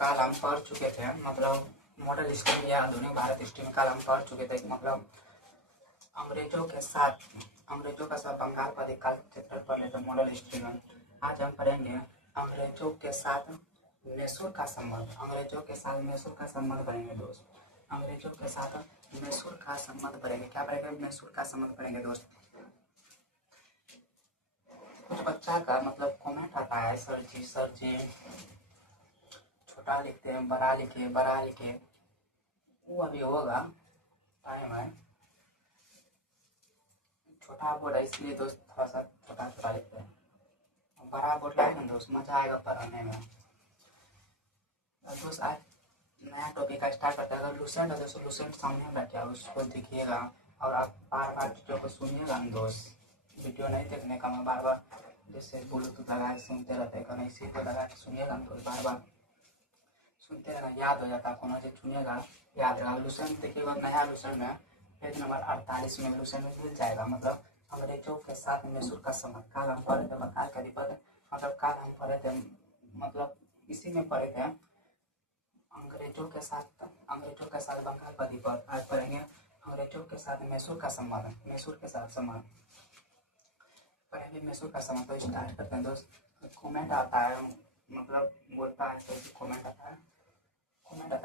काल हम पढ़ चुके थे, मतलब मॉडल स्ट्रीम या आधुनिक भारत स्ट्रीम काल हम पढ़ चुके थे, मतलब अंग्रेजों के साथ बंगाल पर अधिकार क्षेत्र पर लेकर मॉडल स्ट्रीम। आज हम पढ़ेंगे अंग्रेजों के साथ मैसूर का संबंध। अंग्रेजों के साथ मैसूर का संबंध पढ़ेंगे दोस्त। अंग्रेजों के साथ मैसूर का संबंध पढ़ेंगे। क्या पढ़ेंगे? मैसूर का संबंध पढ़ेंगे दोस्त। कुछ बच्चा का मतलब कमेंट आता है, सर जी छोटा लिखते हैं, बड़ा लिखे। वो अभी होगा, टाइम है। छोटा बोर्ड है इसलिए दोस्त थोड़ा सा छोटा लिखते हैं। बड़ा बोर्ड लाएगा दोस्त, मजा आएगा पढ़ने में। दोस्त आज नया टॉपिक का स्टार्ट करते हैं। अगर लूसेंट है दोस्तों, लूसेंट सामने बैठा है उसको दिखिएगा और आप बार बार वीडियो को सुनिएगा ना दोस्त। वीडियो नहीं देखने का मैं बार बार जैसे ब्लूटूथ लगा के सुनते रहते हैं, इसी को लगा के सुनिएगा ना तो बार बार सुनते रहना, याद हो जाता है। कोनो चीज सुनिएगा याद रहेगा। लूसेंट देखिएगा, नया लूसेंट में पेज नंबर 48 में लूसेंट में मिल जाएगा। मतलब अंग्रेजों के साथ मैसूर का संबंध। काल हम पढ़े थे, मतलब काल हम पढ़े थे, मतलब इसी में पढ़े थे अंग्रेजों के साथ बंगाल पर अधिपत। आज पढ़ेंगे अंग्रेजों के साथ मैसूर का संबंध। मैसूर के साथ संबंध पढ़ेंगे, मैसूर का संबंध। तो स्टार्ट करते हैं दोस्त। कमेंट आता है, मतलब बोलता है तो कमेंट आता है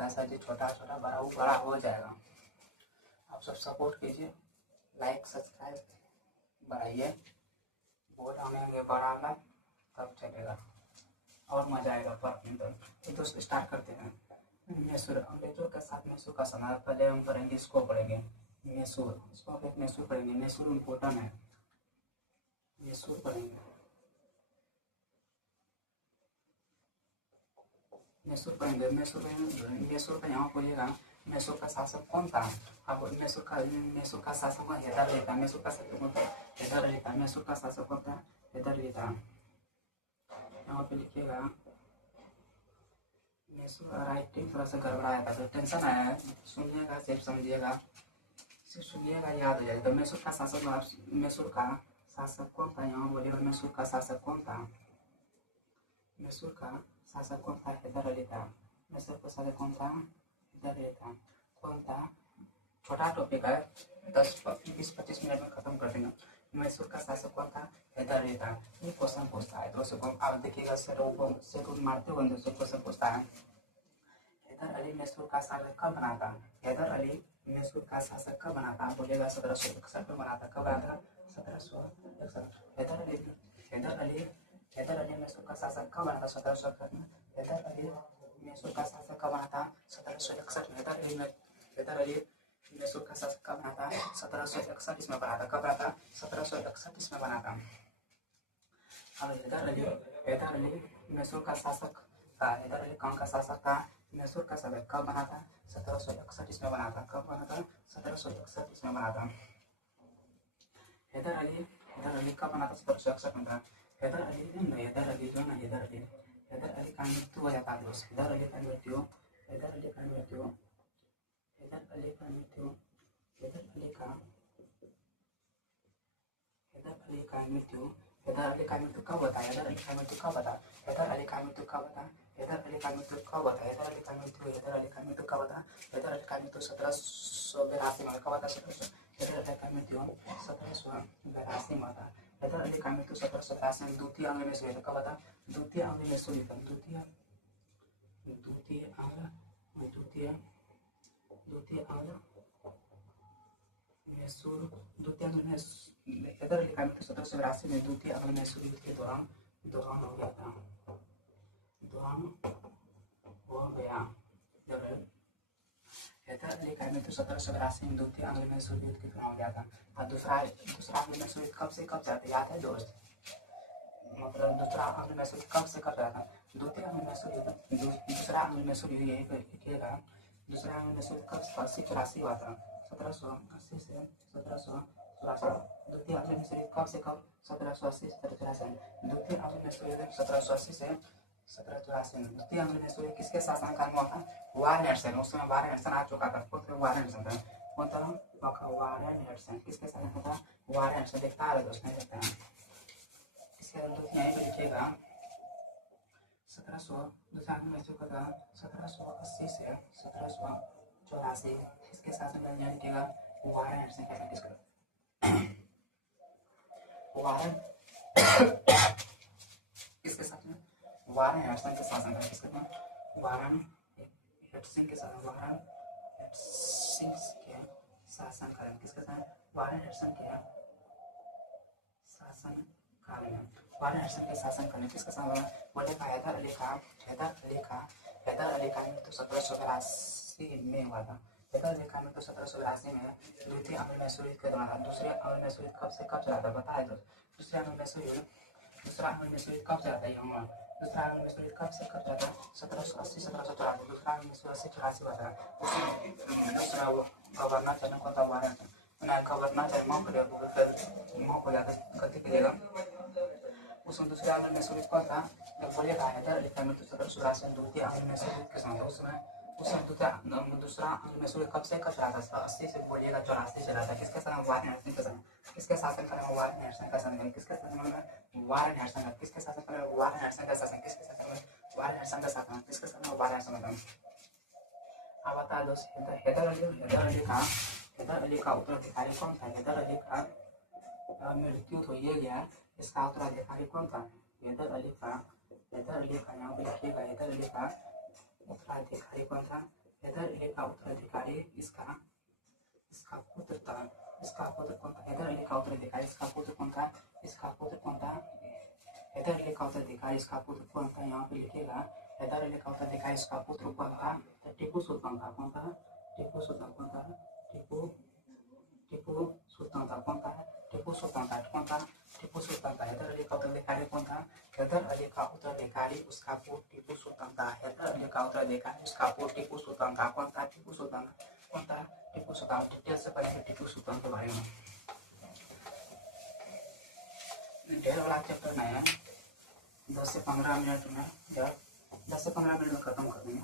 सर जी छोटा बड़ा, वो बड़ा हो जाएगा। आप सब सपोर्ट कीजिए, लाइक सब्सक्राइब बढ़ाइए। बोल हमें बढ़ाना तब चलेगा और मजा आएगा पढ़ने। तो दोस्त स्टार्ट करते हैं। मैसूर, अंग्रेजों के साथ मैसूर का संबंध। पहले हम पढ़ेंगे इसको, पढ़ेंगे मैसूर, मैसूर पढ़ेंगे। मैसूर इम्पोर्टेंट है, मैसूर पढ़ेंगे। मैसूर का यहाँ बोलिएगा मैसूर का शासक कौन था? अब मैसूर का शासक हैदर अली था। मैसूर का शासक कौन था? हैदर अली था। मैसूर का शासक कौन था? हैदर अली था। यहाँ पे लिखिएगा मैसूर। राइटिंग थोड़ा सा गड़बड़ाया था तो टेंशन आया है, सुनिएगा सिर्फ समझिएगा, सिर्फ सुनिएगा याद हो जाएगा। तो मैसूर का शासक कौन था? यहाँ बोलिएगा मैसूर का शासक कौन था? मैसूर का शासक कौन था? हैदर अली था। मैसूर का शासक कौन था? हैदर अली था। कौन था? छोटा टॉपिक है, 10-20-25 मिनट में खत्म कर देंगे। मैसूर का शासक कौन था? हैदर अली था। ये क्वेश्चन पूछता है दोस्तों को, आप देखिएगा शेर मारते हुए दोस्तों क्वेश्चन पूछता है। हैदर अली मैसूर का शासक कब बना था? हैदर अली मैसूर का शासक कब बना था? बोलेगा 1761 में बना था। कब बना था? 1761। हैदर अली मैसूर का शासक कब बना था? 1761 में। हैदर अली मैसूर का शासक कब बना था? 1761 में। हैदर अली मैसूर का शासक कब बना था? 1761 में बना था। कब बना था? 1761 में बना था। अब हैदर अली मैसूर का शासक था। हैदर अली कौन का शासक था? मैसूर का शासक। कब बना था? 1761 में बना था। कब बना था? 1761 में बना था। हैदर अली कब बना था? 1761 में था। हैदर अली का मृत्यु हो जाता है दोस्त। हैदर अली का मृत्यु कब होता है? हैदर अली का मृत्यु कब होता है? हैदर अली का मृत्यु 1782 में। कब होता है? हैदर अली का मृत्यु 1782 में होता है। हैदर अली का मृत्यु 1782 में द्वितीय अंग्ल में से कब होता? द्वितीय अंग्ल में सूर्य था। द्वितीय अंग्ल में हैदर अली का मृत्यु 1782 में द्वितीय अंग्ल में सूर्य के दौरान हो गया था। हैदर अली का मृत्यु 1782 में द्वितीय अंग्ल में सूर्य के दौरान हो गया था। और दूसरा अंग्ल में सूर्य कब से कब जाता याद है दोस्त? मतलब दूसरा अंग्ल में सूर्य कब से कब जाता? द्वितीय अंग्ल में सूर्य, दूसरा अंग्ल में सूर्य यही लिखिएगा। दूसरा अंग्ल में सूर्य कब? 80-84 हुआ था। 1780 से 1784। द्वितीय अंग्ल में सूर्य कब से कब? 1780 से 1784। द्वितीय अंग्ल में सूर्य 1780 से 1784 में। द्वितीय अंग्ल में सूर्य किसके शासन काल में हुआ था? वारेन हेडसन। उस समय वारेन हेडसन आ चुका था। वारेन हेडसन था। कौन था? वारेन हेडसन। किसके शासन में था? वारेन हेडसन। देखता है दोस्त, नहीं देखता है। इसके अंदर यहीं पे लिखिएगा 1700 दूसरा आंग्ल मैसूर का था 1780 से 1784। इसके शासनकाल यानी कि वारन हेडसन का किसका वारन किसके शासन वारन हेडसन के शासनकाल किसका वारन हेडसन के शासन वारन हेडसन के शासनकाल किसका वारन हेडसन के शासनकाल में वारन हेडसन के शासनकाल में किसका शासन बोले का हैदर अली खान तो 1782 में हुआ था। हैदर अली खान तो 1782 में द्वितीय आंग्ल मैसूर युद्ध के दौरान दूसरे आंग्ल मैसूर युद्ध कब चला था बताया तो दूसरा आंग्ल मैसूर युद्ध कब चला था दूसरा आंग्ल मैसूर युद्ध कब चला था 1780 1784। दूसरा आंग्ल मैसूर 80 84 हुआ था। दूसरा गवर्नर जनरल को था वारन गवर्नर जनरल गति करेगा उसमें दूसरे आंग्ल मैसूर युद्ध कौन था जब बोलेगा हैदर अली खान तो 1784 द्वितीय आंग्ल मैसूर युद्ध के समय उसमें दूसरा आंग्ल मैसूर युद्ध कब चला था 80 से बोलिएगा 84 चला था। किसके समय वारन हेडसन का समय किसके शासन काल में वारन हेडसन का शासन किसके शासन में वारन हेडसन का किसके शासन काल में वारन हेडसन का शासन किसके शासन में वारन हेडसन का शासन किसके शासन में वारन हेडसन का। अब बता दो हैदर अली का उत्तराधिकारी कौन था। हैदर अली का मृत्यु तो ये गया इसका उत्तराधिकारी कौन था हैदर अली का यहाँ पे लिखिएगा हैदर अली का उत्तराधिकारी कौन था। हैदर अली का उत्तराधिकारी इसका पुत्र था कौन था हैदर अली का उत्तराधिकारी इसका पुत्र कौन था हैदर अली का उत्तराधिकारी इसका पुत्र कौन था यहाँ पे लिखिएगा हैदर अली का उत्तराधिकारी इसका पुत्र कौन था टीपू सुल्तान था कौन था टीपू सुल्तान कौन था टीपू सुल्तान था कौन था टीपू सुल्तान था कौन था टीपू सुल्तान था। हैदर अली का उत्तराधिकारी कौन था हैदर अली का उत्तराधिकारी उसका पुत्र टीपू सुल्तान था। हैदर अली का उत्तराधिकारी उसका पुत्र टीपू सुल्तान था कौन था टीपू सुल्तान कौन था टीपू सुल्तान। डिटेल से पढ़ेंगे टीपू सुल्तान के बारे में ढेर वाला चैप्टर नहीं है 10 से 15 मिनट में 10 से 15 मिनट में खत्म कर देंगे।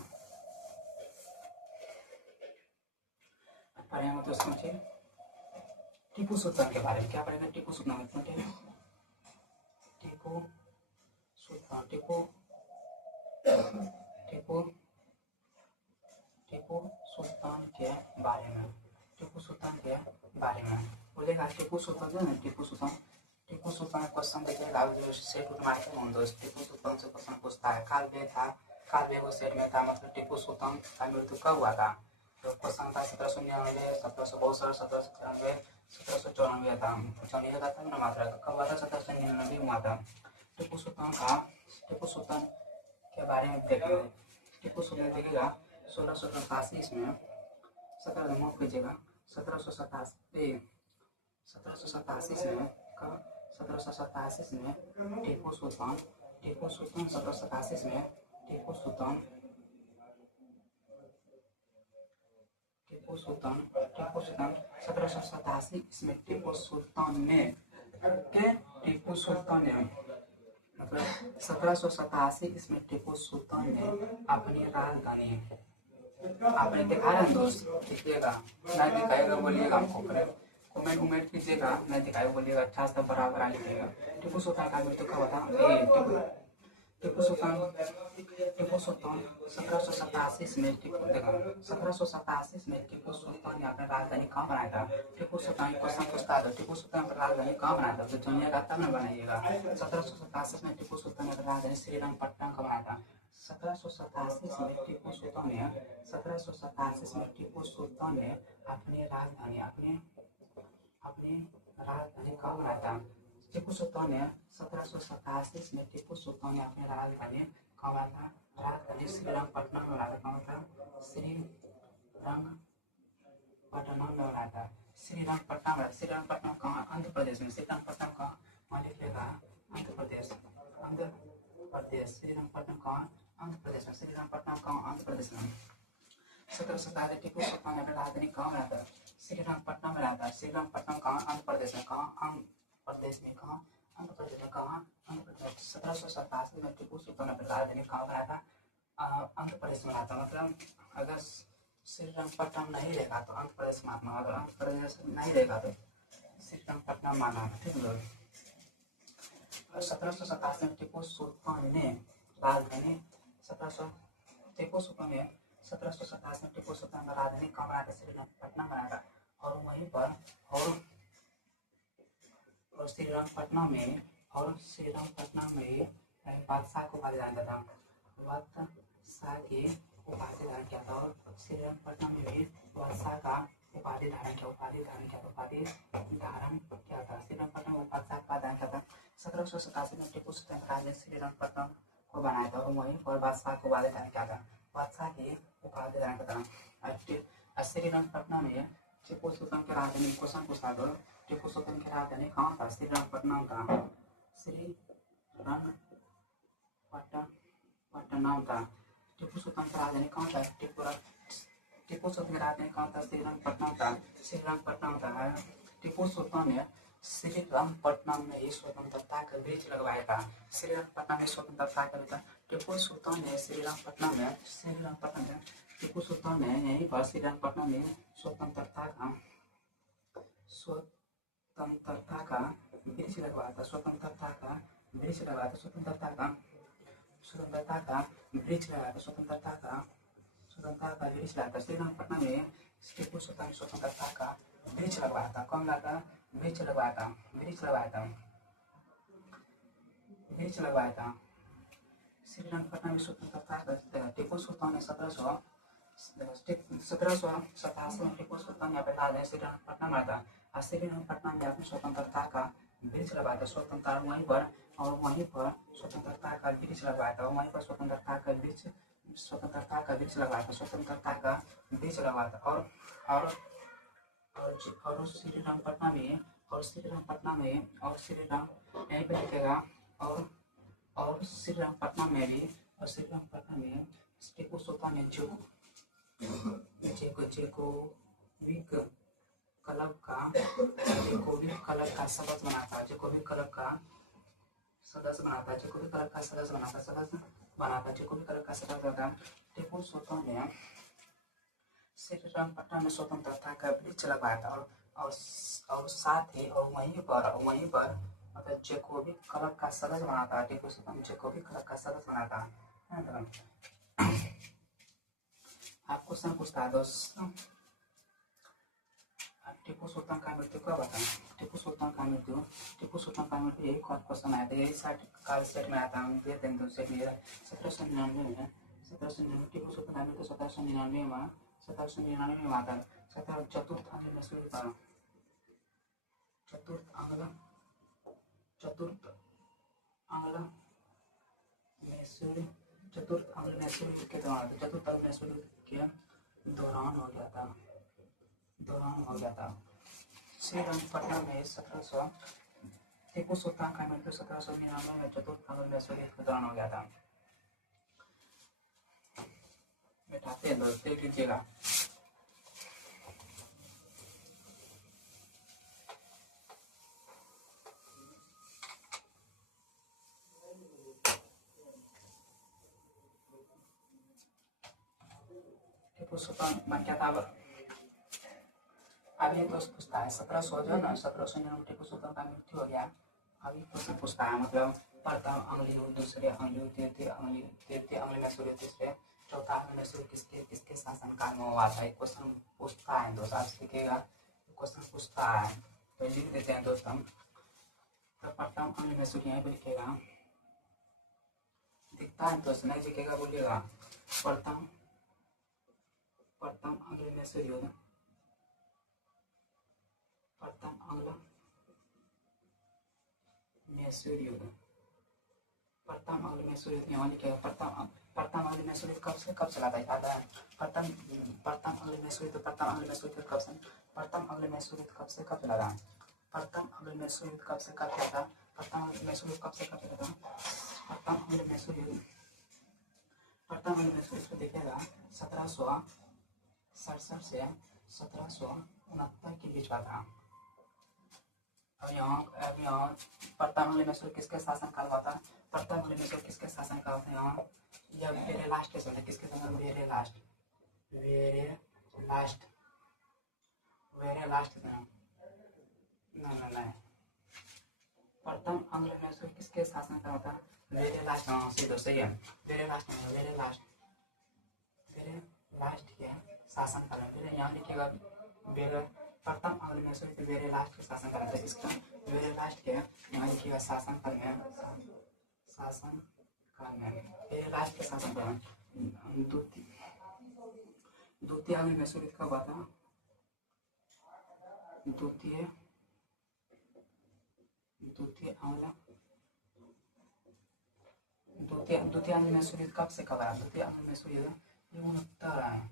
पढ़ेंगे तो समझिए टीपू सुल्तान के बारे में क्या पढ़ेंगे टीपू सुल्तान के बारे में बोलेगा टीपू सुल्तान जो है टीपू सुल्तान क्वेश्चन देखिएगा सेट उठ मार के दोस्त टीपू सुल्तान से क्वेश्चन पूछता है काल बे वो सेट में था मतलब टीपू सुल्तान का मृत्यु कब हुआ था तो क्वेश्चन था 1799 1762 1793 1794 था 94 का था ना मात्रा कब हुआ था 1799 हुआ था। टीपू सुल्तान के बारे में देखिए टीपू सुल्तान देखिएगा 1687 में 1787 में टीपू सुल्तान 1787 में टीपू सुल्तान 1787 इसमें टीपू सुल्तान ने मतलब 1787 इसमें टीपू सुल्तान ने अपनी राजधानी आपने देखा है दोस्त देखिएगा नहीं दिखाएगा बोलिएगा हमको कमेंट कीजिएगा नहीं दिखाएगा बोलिएगा अच्छा से बराबर लिखिएगा। टीपू सुल्तान का मृत्यु कब था टीपू सुल्तान 1787 में 1787 में टीपू सुल्तान ने अपनी राजधानी कहाँ बनाया था। टीपू सुल्तान क्वेश्चन पूछता है टीपू सुल्तान अपनी राजधानी कहाँ बनाया था तो जानिएगा तब न बनाइएगा। 1787 में टीपू सुल्तान ने अपनी राजधानी श्रीरंगपट्टनम का बनाया था। 1787 में टीपू सुल्तान ने अपनी राजधानी कहाँ बनाया था। टीपू सुल्तान ने 1787 में टीपू सुल्तान ने अपनी राजधानी कहाँ बनाया था राजधानी श्रीरंगपट्टनम में बनाया था श्रीरंगपट्टनम कहाँ आंध्र प्रदेश में श्रीरंगपट्टनम कहाँ वहाँ लिखिएगा आंध्र प्रदेश श्रीरंगपट्टनम कहाँ आंध्र प्रदेश में श्रीरंगपट्टनम कहाँ आंध्र प्रदेश में। 1787 टीपू सुल्तान ने अपनी राजधानी कहाँ बनाया था श्रीरंगपट्टनम में बनाया था। श्रीरंगपट्टनम कहाँ आंध्र प्रदेश में कहाँ आंध्र प्रदेश में 1787 में टीपू सुल्तान ने अपनी राजधानी कहाँ बनाया था आंध्र प्रदेश में बनाया था। मतलब अगर श्रीरंगपट्टनम नहीं रहेगा तो आंध्र प्रदेश मानना अगर आंध्र प्रदेश नहीं रहेगा तो श्रीरंगपट्टनम मानना ठीक है। 1787 में टीपू सुल्तान ने राजधानी टीपू सुल्तान ने 1727 में टीपू सुल्तान का राजधानी कहाँ बनाया था? श्रीरंगपट्टनम बनाया था। और वहीं पर और श्रीरंगपट्टनम में बादशाह को उपाधि धारण था। बादशाह की उपाधि धारण किया था। और श्रीरंगपट्टनम में भी बादशाह का उपाधि धारण किया था। श्रीरंगपट्टनम में बादशाह का धारण किया था। 1787 में टीपू सुल्तान राज ने श्रीरंगपट्टनम को बनाया था और वहीं पर बादशाह को उपाधि धारण किया था। बादशाह की उपाधि धारण किया था। श्रीरंगपट्टनम में टीपू सुल्तान के राजधानी क्वेश्चन पूछा था। टीपू सुल्तान की राजधानी कहाँ था? श्रीरंगपट्टनम था। श्रीरंगपट्टनम था। टीपू सुल्तान की राजधानी कहाँ था? टीपू सुल्तान की राजधानी कहाँ था? श्रीरंगपट्टनम था। टीपू सुल्तान ने श्रीरंगपट्टनम में ही स्वतंत्रता का वृक्ष लगवाया था। श्रीरंगपट्टनम में स्वतंत्रता का टीपू सुल्तान ने श्रीरंगपट्टनम में टीपू सुल्तान ने यहीं पर श्रीरंगपट्टनम में स्वतंत्रता का वृक्ष लगवाया था। स्वतंत्रता का वृक्ष लगाया था। श्रीरंगपट्टनम में टीपू सुल्तान ने स्वतंत्रता का वृक्ष लगवाया था। कौन लगाया? वृक्ष लगवाया था। श्रीरंगपट्टनम में स्वतंत्रता का टीपू सुल्तान ने 1787 में टीपू सुल्तान ने अपने राजधानी श्रीरंगपट्टनम आया था। श्रीरंगपट्टनम में अपनी स्वतंत्रता का वृक्ष लगाया था। स्वतंत्रता वहीं पर स्वतंत्रता का वृक्ष लगवाया था। और श्रीरंगपट्टनम में यहीं पे लिखेगा। और श्रीरंगपट्टनम में टीपू सुल्तान ने जैकोबिक क्लब का सदस्य बना था। टीपू सुल्तान ने श्रीरंगपट्टनम में स्वतंत्रता का वृक्ष लगवाया था। और साथ ही वहीं पर मतलब जैकोबिक क्लब का सदस्य बना था। टीपू सुल्तान ने जैकोबिक क्लब का सदस्य बना था। आप क्वेश्चन पूछता है दोस्तों, टीपू सुल्तान का मृत्यु कब हुआ था? टीपू सुल्तान का मृत्यु यही क्वेश्चन आया था। यही सेट में आया था। हम देते हैं 1799 में। टीपू सुल्तान का मृत्यु 1799 में हुआ था। चतुर्थ अंग्ल मैसूर था। चतुर्थ अंग्ल मैसूर के दौरान हो गया था। श्रीरंगपट्टनम में टीपू सुल्तान का मृत्यु 1799 में चतुर्थ अंग्ल मैसूर के दौरान हो गया था। बैठाते हैं दोस्त, देख लीजिएगा। टीपू सुल्तान बन गया था। अभी दोस्त पूछता है 1700 जो है ना 1799 टीपू सुल्तान का मृत्यु हो गया। अभी क्वेश्चन पूछता है मतलब प्रथम अंग्ल युग, दूसरे अंग्ल युग, तृतीय अंग्ल मैसूर, तीसरे चौथा अंग्ल मैसूर किसके शासनकाल में हुआ था? एक क्वेश्चन पूछता है दोस्त। आप सीखिएगा, क्वेश्चन पूछता है तो लिख देते हैं दोस्त हम। तो प्रथम अंग्ल मैसूर यहीं पे लिखेगा, दिखता है दोस्त, नहीं लिखेगा बोलिएगा। प्रथम अंग्ल मैसूर युग, प्रथम अंग्ल मैसूर युग यहाँ लिखेगा। प्रथम अंग्ल मैसूर युग कब चला था? याद है? प्रथम अंग्ल मैसूर युग कब से कब चला था? प्रथम अंग्ल मैसूर युग कब से कब चला था? प्रथम अंग्ल मैसूर युग को देखिएगा 1767 से 1769 के बीच का था। अब यहाँ प्रथम अंग्ल मैसूर किसके शासनकाल हुआ था? प्रथम अंग्ल मैसूर किसके शासनकाल था? यहाँ यह वेरे लास्ट है। किसके समय? वेरे लास्ट नहीं। प्रथम प्रथम आंग्ल मैसूर किसके शासन का था? वेरे लास्ट, हाँ सीधो सही है, वेरे लास्ट में, वेरे लास्ट के शासन काल में, वेरे यहाँ लिखिएगा वेरे, प्रथम आंग्ल मैसूर के वेरे लास्ट के शासन काल में, इसका वेरे लास्ट के यहाँ लिखिएगा शासन काल में, वेरे लास्ट के शासन काल में। द्वितीय आंग्ल मैसूर कब हुआ था? द्वितीय आंग्ल मैसूर कब से कब रहा? द्वितीय आंग्ल मैसूर ये 69 है,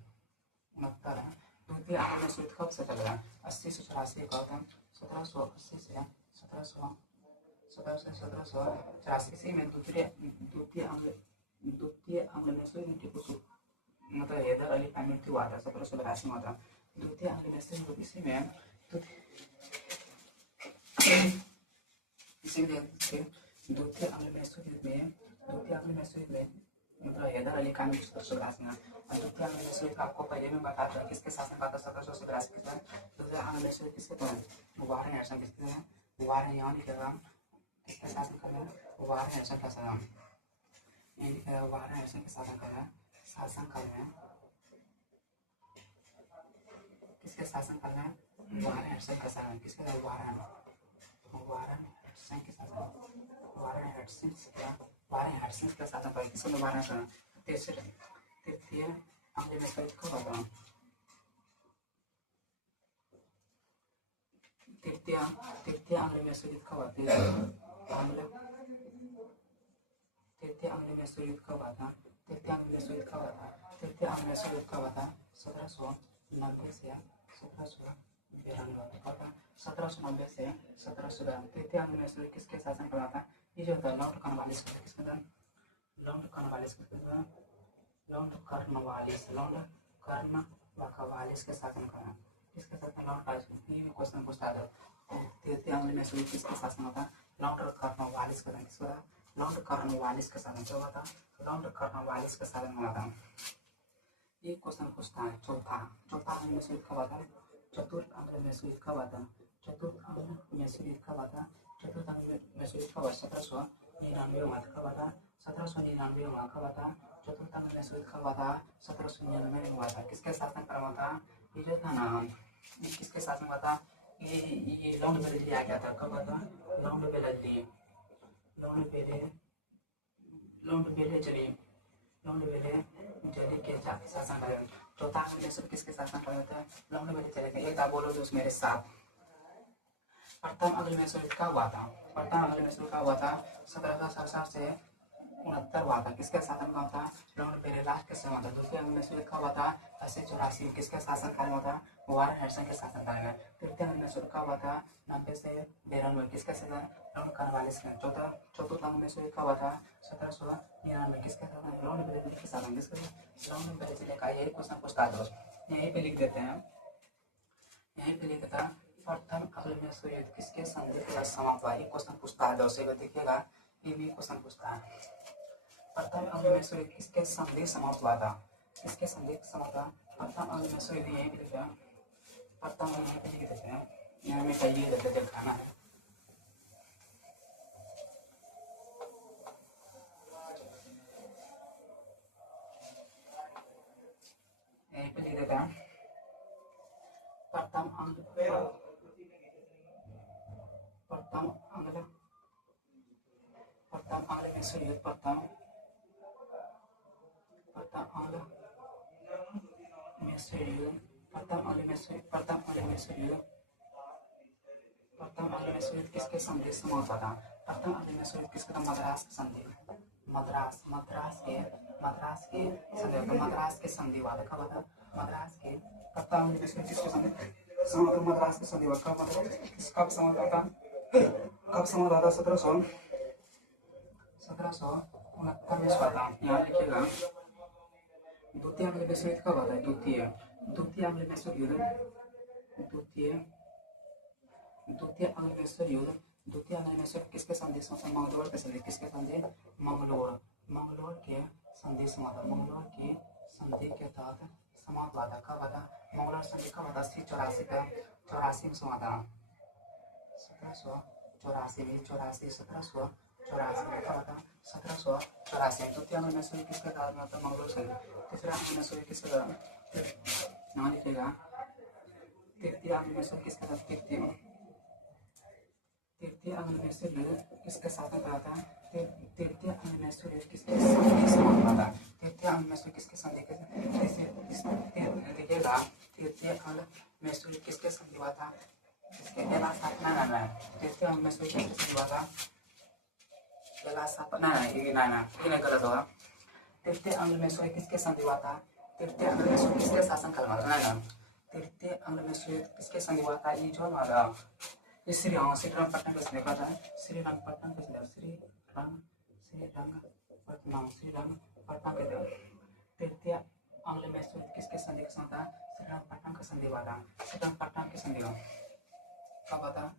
69 है। द्वितीय आंग्ल मैसूर कब से चल रहा है? 80 से 84 का था, 1780 से 1784 इसी में द्वितीय आंग्ल मैसूर में टीपू सुल्तान मतलब हैदर अली का मृत्यु हुआ था, 1782 में था। द्वितीय आंग्ल मैसूर इसी में द्वितीय आंग्ल मैसूर में मतलब हैदर अली खान 1782 में। द्वितीय आंग्ल मैसूर आपको पहले में बताया था किसके शासन का था, 1782 के साथ। द्वितीय आंग्ल मैसूर किसके था? वारेन हेडसन किसके थे? वारेन यहाँ लिखेगा किसके शासन काल में? वारेन हेडसन का शासन, ये लिखेगा वारेन हेडसन के शासन काल में, किसके शासन काल में? वारेन हेडसन का शासन, किसके था? वारेन हेडसन के शासन, वारेन हेडसन के शासन पर किसके वारेन हेडसन। तृतीय आंग्ल मैसूर कब हुआ था? तृतीय आंग्ल मैसूर कब हुआ था? तृतीय आंग्ल मैसूर कब हुआ था? 1790 से 1792 से 1792। तृतीय आंग्ल मैसूर किसके शासन पर था? ये जो था लॉर्ड कॉर्नवालिस, किसका था? लॉर्ड कॉर्नवालिस के शासन का, किसके शासन? Lord Cornwallis. ये भी क्वेश्चन पूछता था, तृतीय आंग्ल मैसूर किसके शासन में था? लॉर्ड कॉर्नवालिस का, किसका था? लॉर्ड कॉर्नवालिस के शासन हुआ था, लॉर्ड कॉर्नवालिस के शासन हुआ था। ये क्वेश्चन पूछता है। चौथा आंग्ल मैसूर कब हुआ था? चतुर्थ आंग्ल मैसूर कब हुआ था? चतुर्थ आंग्ल मैसूर कब हुआ था? 1799 हुआ था। कब हुआ था? 1799 हुआ। कब हुआ था? चतुर्थ आंग्ल मैसूर कब हुआ था? 1799 में हुआ था। किसके शासन पर हुआ था? ये जो था ना, ये किसके शासन हुआ था? ये लॉर्ड बेलेली आ गया था। कब हुआ था? लॉर्ड बेलेली के शासन काल में। चौथा आंग्ल मैसूर किसके शासन काल में था? लॉर्ड बेलेली चले गए। एक बार बोलो दोस्त मेरे साथ। प्रथम आंग्ल मैसूर कब हुआ था? प्रथम आंग्ल मैसूर कब हुआ था? 1767 से 69 हुआ था। किसके शासन में हुआ था? लॉर्ड बेलेलास्ट के समय था। द्वितीय आंग्ल मैसूर कब हुआ था? 80-84 में। किसके शासन काल में हुआ था? वारेन हेडसन के शासन काल में। तृतीय आंग्ल मैसूर कब हुआ था? 90 से 92। किसके शासन? लॉर्ड कॉर्नवालिस के। चतुर्थ आंग्ल मैसूर कब हुआ था? 1799। किसके शासन? लॉर्ड बेलेली के शासन। किसके? लॉर्ड बेलेली का। यही क्वेश्चन पूछता है दोस्त, यहीं पे लिख देते हैं, यहीं पे लिख देता। प्रथम आंग्ल मैसूर युद्ध किसके संधि के साथ समाप्त हुआ? ये क्वेश्चन पूछता है दोस्त, देखिएगा ये भी क्वेश्चन पूछता है। प्रथम आंग्ल मैसूर युद्ध किसके संधि समाप्त हुआ था? किसके संधि समाप्त हुआ? प्रथम आंग्ल मैसूर युद्ध यहीं पे लिखते हैं, प्रथम यहीं पे लिख देते हैं, यहाँ में कहिए देते दिखाना है। यहीं पे लिख देते हैं प्रथम आंग्ल मैसूर युद्ध, प्रथम आंग्ल मैसूर युद्ध किसके संधि से समाप्त हुआ था? प्रथम आंग्ल मैसूर युद्ध किसके था? मद्रास की संधि, मद्रास के संधि हुआ था। कब हुआ था? मद्रास के। प्रथम आंग्ल मैसूर किसके संधि समाप्त? मद्रास के संधि हुआ। कब समाप्त हुआ था? 1769 में हुआ था। यहाँ लिखिएगा द्वितीय आंग्ल मैसूर युद्ध कब हुआ था? द्वितीय आंग्ल मैसूर युद्ध किसके संधि से? मंगलोर के संधि। किसके संधि? मंगलोर के संधि समाप्त। मंगलोर की संधि के तहत समाप्त हुआ था। कब हुआ था? मंगलोर संधि कब हुआ था? 80-84 में समाप्त था। 1700 चौरासी 1784 का होता 1784 द्वितीय अंक में से किसके साथ में होता है मंगलोर से तीसरे अंक में से किसके साथ यहाँ लिखेगा तृतीय अंक में से किसके साथ तृतीय अंक में से किसके साथ में आता है तृतीय अंक में से किसके समान आता है तृतीय अंक में से किसके संधि के देखिएगा तृतीय अंक में से किसके संधि हुआ था इसके पहला स्थापना ना तृतीय अंक में से किसके संधि हुआ था पहला स्थापना ना ये गलत होगा तृतीय अंक में से किसके संधि हुआ था तृतीय अंक में से किसके शासन काल में ना तृतीय अंक में से किसके संधि हुआ था ये जो हमारा श्री रंगपट्टनम का संधि था श्रीरंगपट्टनम का संधि श्रीरंगपट्टनम के तृतीय अंक में से किसके संधि के साथ था श्रीरंगपट्टनम का संधि हुआ था श्रीरंगपट्टनम के संधि कब था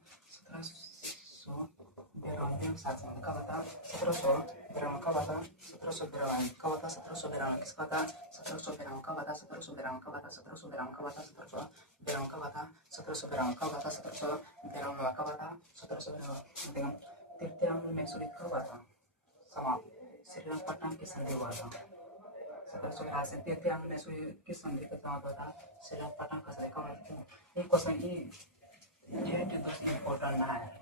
1792 शासन कब था 1792 कब था 1792 कब था 1792 किसका था 1792 कब था 1792 कब था 1792 कब था 1792 कब था 1792 कब था 1792 कब था 1792 तृतीय अंक में से कब था समाप्त श्रीरंगपट्टनम की संधि हुआ था 1782 तृतीय अंक में से किस संधि के साथ होता था श्रीरंगपट्टनम का संधि कब था ये क्वेश्चन ये दोस्त इम्पोर्टेंट ना है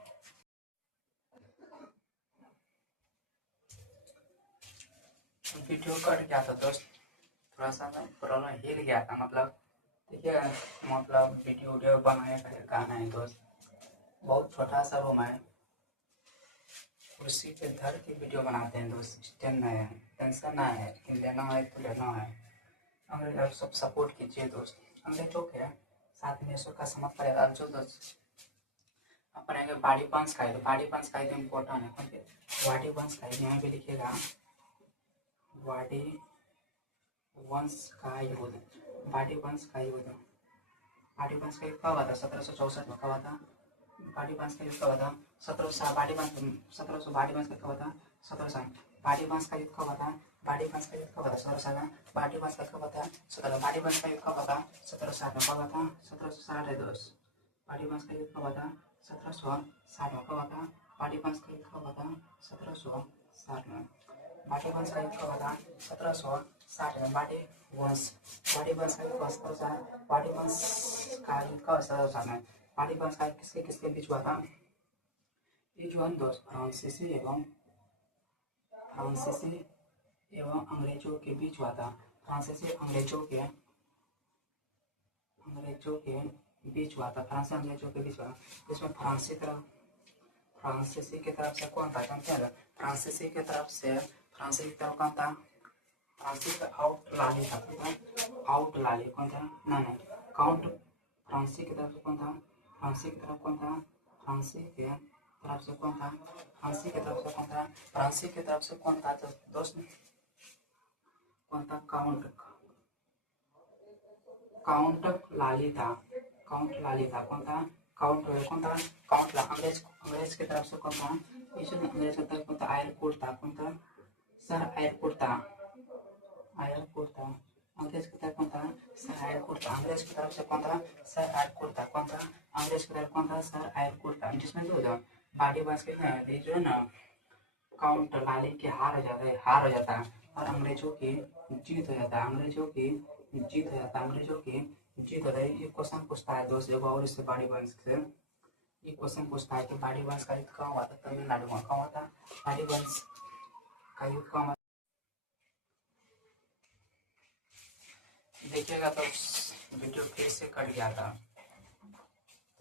वीडियो कट गया था दोस्त थोड़ा सा प्रॉब्लम हिल गया था मतलब देखिए मतलब वीडियो बनाने का गाना है दोस्त बहुत छोटा सा रूम है कुर्सी पे धर के वीडियो बनाते हैं दोस्त स्टैंड नहीं है टेंशन ना है लेकिन लेना है तो लेना है अंग्रेज आप सब सपोर्ट कीजिए दोस्त अंग्रेजों के साथ में इसका समझ पड़ेगा जो दोस्त अपने बाड़ी वंश का है बाड़ी वंश का इम्पोर्टेंट है क्योंकि वाड़ी वंश का यहाँ पे लिखेगा वाड़ी वंश का युद्ध वाड़ी वंश का युद्ध वाड़ी वंश का युद्ध कब था 1764 में कब था वाड़ी वंश का युद्ध कब था 1700 वाड़ी वंश का कब था 1700 वाड़ी वंश का युद्ध कब था वाड़ी वंश का युद्ध कब था 1700 में वाड़ी वंश का कब था 17 वाड़ी वंश का युद्ध कब था 1760 में कब था 1760 है दोस्त वाड़ी वंश का युद्ध कब था 1760 में कब था वाड़ी वंश का युद्ध कब था 1760 में वाड़ी वंश का युद्ध कब था 1760 में वाड़ी वंश का युद्ध वाड़ी वंश का युद्ध कब 1760 में वाड़ी वंश का किसके किसके बीच हुआ था ये जो दोस्त फ्रांसीसी एवं अंग्रेजों के बीच हुआ था फ्रांसीसी अंग्रेजों के बीच हुआ था फ्रांसीसी अंग्रेजों के बीच हुआ इसमें फ्रांसीसी की तरफ से कौन था जानते हैं फ्रांसीसी की तरफ कौन था फ्रांसीसी आउट लाली था आउट लाली कौन था ना काउंट फ्रांसी की तरफ से कौन था फ्रांसी की तरफ कौन था फ्रांसी के तरफ से कौन था फ्रांसी की तरफ से कौन था फ्रांसी की तरफ से कौन था दोस्त कौन था काउंट लाली था कौन था अंग्रेज की तरफ से कौन था अंग्रेज की तरफ कौन था आयरकुट था कौन था सर आयरकुट था अंग्रेज की तरफ कौन था सर आयरकुट था अंग्रेज की तरफ से कौन था सर आयरकुट था कौन था अंग्रेज की तरफ कौन था सर आयरकुट था जिसमें जो बाड़ी वंश के जो है ना काउंट लाली के हार हो जाता है और अंग्रेजों की जीत हो जाता है ये क्वेश्चन पूछता है दोस्त जगह और इससे बाड़ी वंश से ये क्वेश्चन पूछता है कि बाड़ी वंश का युद्ध कहाँ हुआ था तमिलनाडु में कहाँ हुआ था बाड़ी वंश का युद्ध कहाँ हुआ देखिएगा तो वीडियो फिर से कट गया था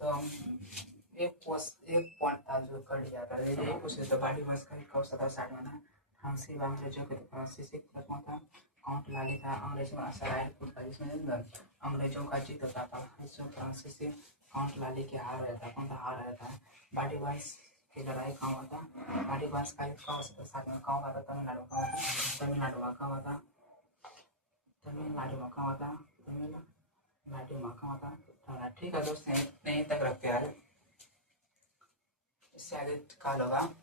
तो हम एक पॉइंट था जो कट गया था यही पूछ रहे थे बाड़ी वंश का युद्ध कब 1760 में था फ्रांसी अंग्रेजों के फ्रांसीसी कौन था काउंट लाली था अंग्रेजों का सरायपुर था जिसमें अंग्रेजों का जीत होता था इसमें फ्रांसीसी काउंट लाली के हार रहता कौन था हार रहता है बाड़ी वंश की लड़ाई कहाँ हुआ था बाड़ी वंश का युद्ध कहाँ 1760 में कहाँ हुआ था तमिलनाडु में कहाँ हुआ था ठीक है दोस्त नहीं तक रखते यार इससे आगे कॉल होगा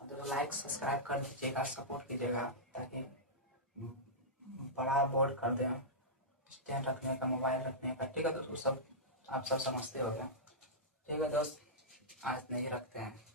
तो लाइक सब्सक्राइब कर दीजिएगा सपोर्ट कीजिएगा ताकि बड़ा बोर्ड कर दें स्टैंड रखने का मोबाइल रखने का ठीक है दोस्तों सब आप सब समझते हो गया ठीक है दोस्त आज नहीं रखते हैं।